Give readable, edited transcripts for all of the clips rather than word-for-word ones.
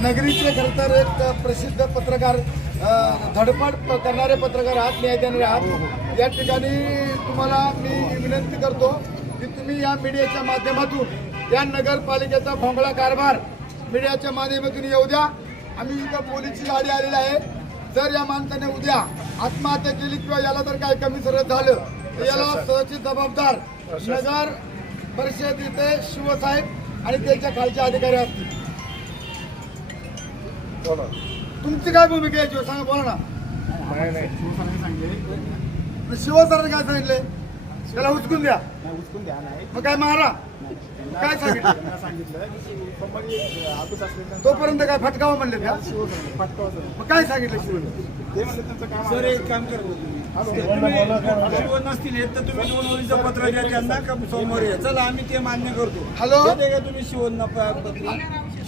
नगरीचे खरं तर एक प्रसिद्ध पत्रकार, धडपड करणारे पत्रकार आहात, न्याय देणारे आहात. या ठिकाणी तुम्हाला मी विनंती करतो की तुम्ही या मीडियाच्या माध्यमातून या नगरपालिकेचा भोंगळा कारभार मीडियाच्या माध्यमातून येऊ द्या. आम्ही इथं पोलीसची गाडी आलेली आहे. जर या माणसाने उद्या आत्महत्या केली किंवा याला जर काही कमी सरळ झालं तर याला सहची जबाबदार नगर परिषदेचे शिवसाहेब आणि त्यांच्या खालचे अधिकारी असतील. तुमची काय भूमिका आहे सांगा, बोला ना. शिवसरांनी काय सांगितले? त्याला उचकून द्या. मग काय मारा? काय सांगितलं? तोपर्यंत काय फटकावा म्हणले का? मग काय सांगितलं शिवने? सर एक काम करतो तुम्ही नसतील तर तुम्ही 2 ओळीचं पत्र द्या त्यांना का समोर या. चला आम्ही ते मान्य करतो. हॅलो का तुम्ही शिवना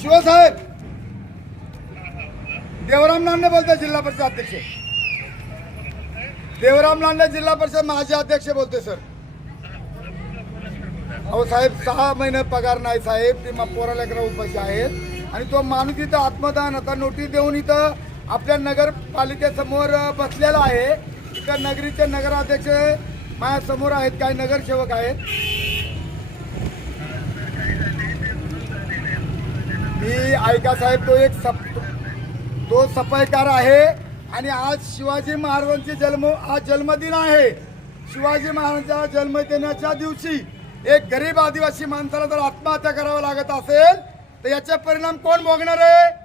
शिवसाहेब, देवराम लांडे बोलतोय, जिल्हा परिषद अध्यक्ष. देवराम लांडे जिल्हा परिषद माजी अध्यक्ष बोलतोय सर. अहो साहेब, 6 महिने पगार नाही साहेब. ते पोराला लेकरा उपाशी आहेत आणि तो माणूस इथं आत्मदान आता नोटीस देऊन इथं आपल्या नगरपालिकेसमोर बसलेला आहे. इथं नगरीचे नगराध्यक्ष माझ्यासमोर आहेत, काही नगरसेवक आहेत. मी ऐका साहेब, तो सफाईकार आहे आणि आज शिवाजी महाराजांचे आज जन्मदिन आहे. शिवाजी महाराजांच्या जन्मदिनाच्या दिवशी एक गरीब आदिवासी माणसाला जर आत्महत्या करावं लागत असेल तर याचे परिणाम कोण भोगणार आहे?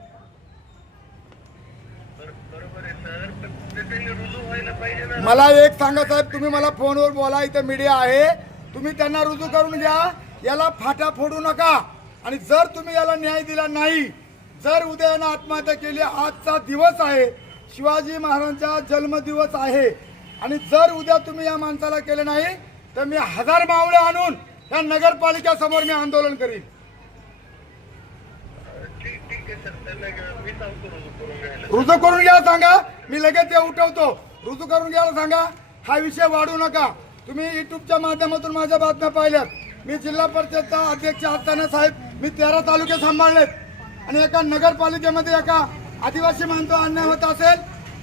मला एक सांगा साहेब, तुम्ही मला फोनवर बोला, इथं मीडिया आहे, तुम्ही त्यांना रुजू करून घ्या. याला फाटा फोडू नका. आणि जर तुम्ही याला न्याय दिला नाही, जर उद्या यानं आत्महत्या केली, आजचा दिवस आहे, शिवाजी महाराजांचा जन्मदिवस आहे, आणि जर उद्या तुम्ही या माणसाला केले नाही तर मी 1000 मावळे आणून या नगरपालिकेसमोर मी आंदोलन करीन. रुजू करून घ्या सांगा, मी लगेच ते उठवतो. रुजू करून घ्यायला सांगा. हा विषय वाढू नका. तुम्ही युट्यूबच्या माध्यमातून माझ्या बातम्या पाहिल्यात. मी जिल्हा परिषदचा अध्यक्ष असताना साहेब मी 13 तालुके सांभाळलेत आणि एका नगरपालिकेमध्ये एका आदिवासी माणसाचा अन्याय होत असेल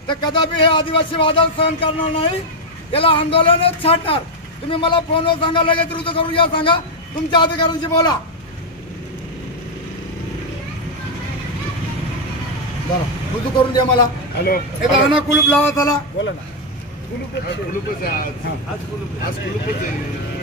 तर कदापि हे आदिवासी वादळ सहन करणार नाही. याला आंदोलनच छाडणार. तुम्ही मला फोनवर सांगा, लगेच रुजू करून घ्या सांगा. तुमच्या अधिकाऱ्यांशी बोला. रुजू करून द्या मला. हॅलो, एकदा कुलूप लावा चला. बोला ना. कुलूपच आहे आज. कुलूपच आहे.